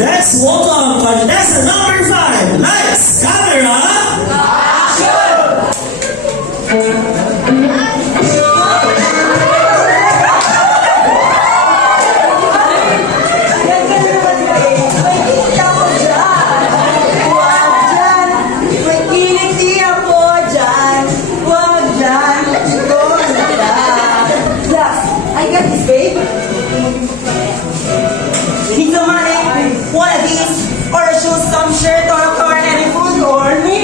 Let's welcome contestant number 5. Lights, camera, some shirt or a car, any food or me.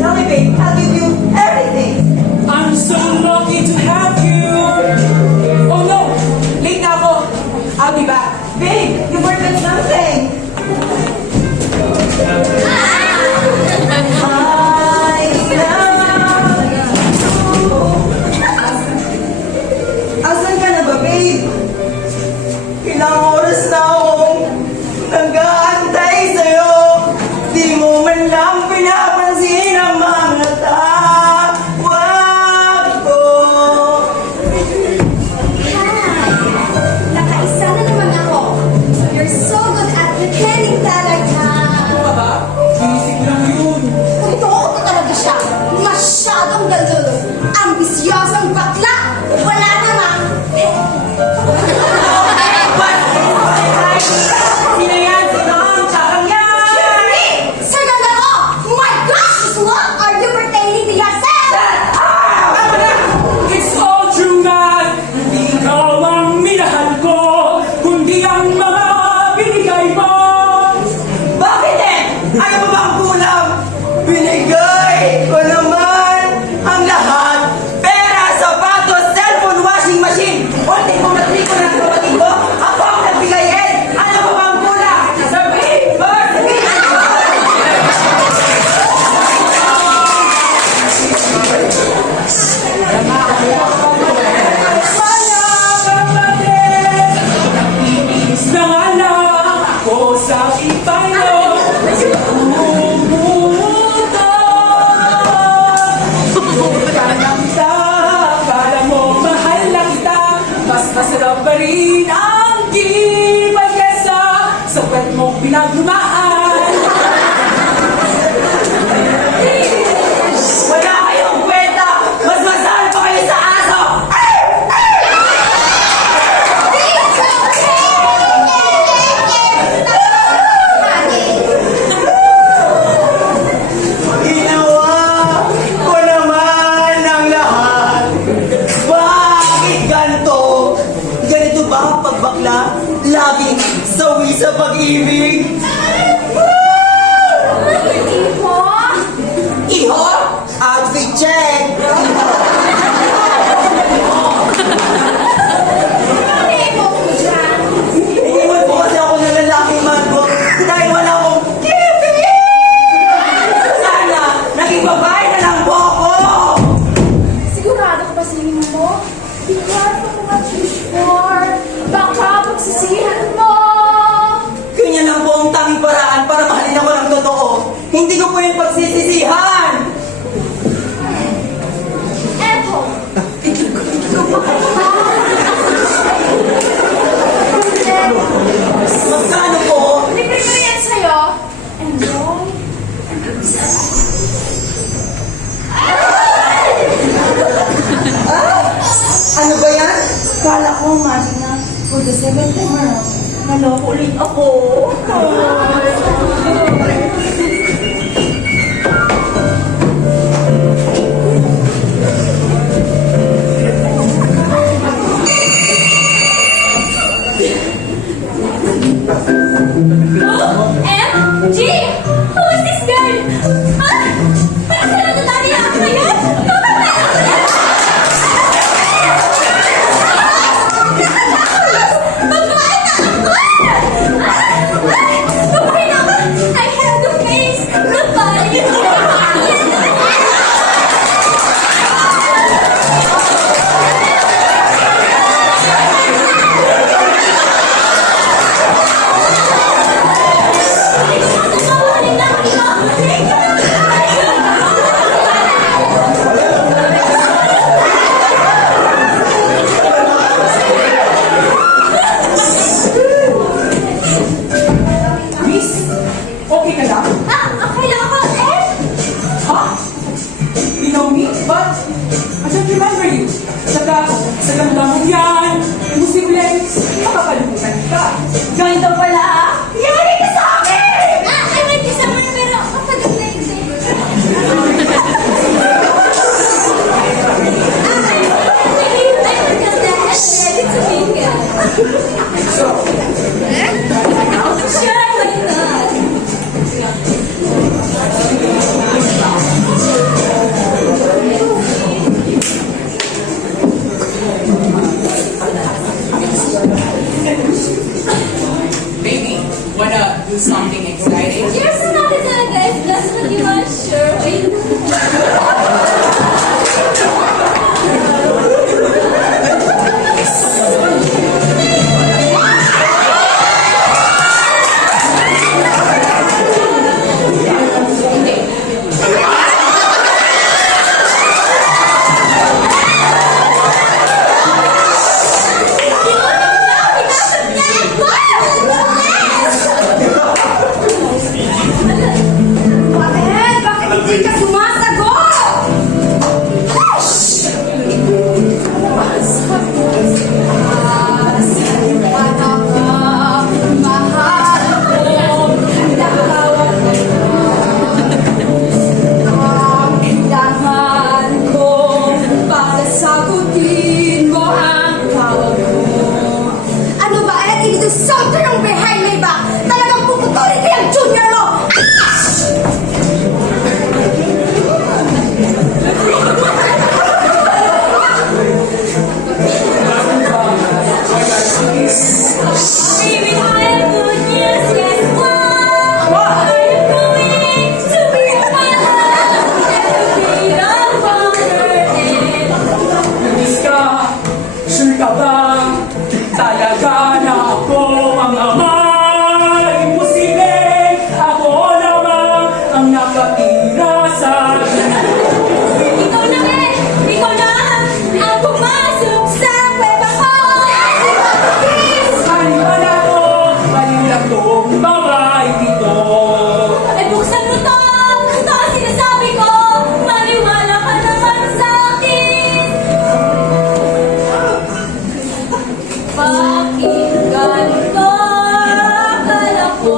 Tell me, babe, I'll give you everything. I'm so lucky to have you. Oh no, late na ako. I'll be back. Babe, you forgot something. I love you. Asan ka na ba, babe? Ilang oras na akong nag-aantay sa'yo. Di mo man lang pinapansin ang mga tawag ko. Nakaisa na naman ako. You're so good at pretending talaga. Ano ka ba? Sinisig lang yun. Totoo talaga siya. Masyadong galdulo. Ambisyosong bakla. Wala namang. Sino yan? Sino ang tsakang yan? Jeremy! Sir Ganda ko! My gosh! What are you pertaining to yourself? Tama na! It's all true na hindi ikaw ang minahal ko, kundi ang mga binigay mo. Bakit eh? Ayaw mo bang kulang? Binigay ko naman ang lahat. Pera, sapatos, cellphone, washing machine. Ultimo na triko ng kapatid ko. Ako ang nagbigay eh. Ano ba bang kulang? Sabihin mo! Sabihin mo! Inis na nga lang ako sa ibayo. Akala mo mahal na kita, mas masarap pa rin ang gibay kesa sa pwet mong pinaglumaan. Wala kayong kwenta! Mas masahal pa kayo sa aso! Ginawa ko naman ang lahat. Bakit ganito? Ganito ba ang pagbakla? Laging sawi sa pag-ibig? Iho? Iho? Outfit check! Iho ko dyan. Iniwan po kasi ako ng lalaking man ko dahil wala akong kipi! Sana, naging babae na lang po ako! Sigurado ka ba sa inyo mo? Be careful to what you wish for. Baka pagsisihan mo. Ganyan lang po ang tanging paraan para mahalin ako ng totoo. Hindi ko po yung pagsisisihan! Eto. Magkano po? Libre ko yan sa'yo. Enjoy. Ano ba yan? Kala ko magic na for the 7th time around. Naloko ulit ako. OMG! Who is this girl? Ah! Parang sila natali na ako ngayon? Babae na ako! Babae na ako! I Saka, sa ganda mo yan, imposibleng makakalimutan ka. Ganito pala, yari ka sa akin! I like you summer, pero matagal na hindi. Ready to mingle. Sure, why not? Baby, wanna do something exciting? You're so naughty talaga. If that's what you want, sure, why not? Bakit hindi ka sumasagot? Ano ba? Eh, there's something wrong behind me ba? Talagang puputulin ko yung junior mo! Baby, I have good news. Guess what? Are you going to be my love? And be the father and Miss ka, sure ka ba? Talaga na ako ang ama. Imposible, ako lamang ang nakatira sa ikaw na eh! Ikaw na ang pumasok sa kweba ko! Maniwala ko, maliw lang tong babae dito. Ay, buksan mo to! Ito ang sinasabi ko! Maniwala ka naman sa akin! Pakinggan ko! Akala ko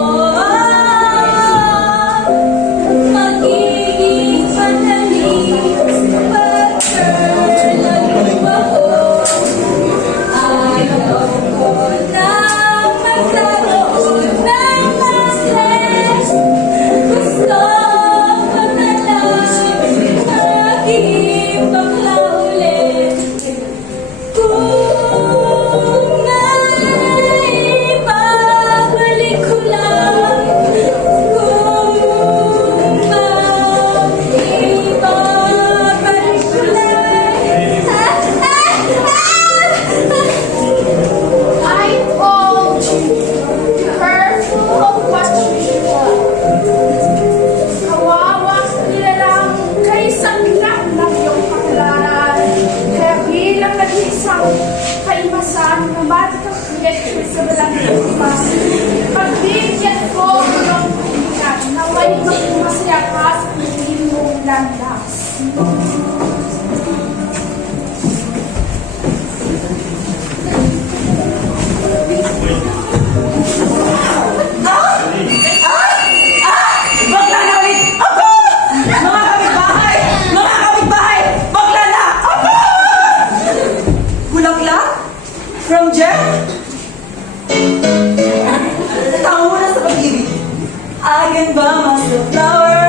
magiging madali pag-girl ako. Ayaw ko na magkaroon ng stress. Gusto ko na lang maging bakla ulit. Kung naibabalik ko lang, kung maibabalik ko lang. I told you, careful of what you want. Kawawa nilalang kay sanglak ng iyong kapalaran. Kaya bilang nag-iisang kaimasan na matikakit sa walang iba. Pagbigyan ko ng kumingan na may masaya ka sa piling mong landas. Bakla na ulit ako! Mga kapitbahay! Mga kapitbahay! Bakla na ako! Bulaklak? From Jeff? Tango mo na sa pag-ibig. I can buy myself flowers.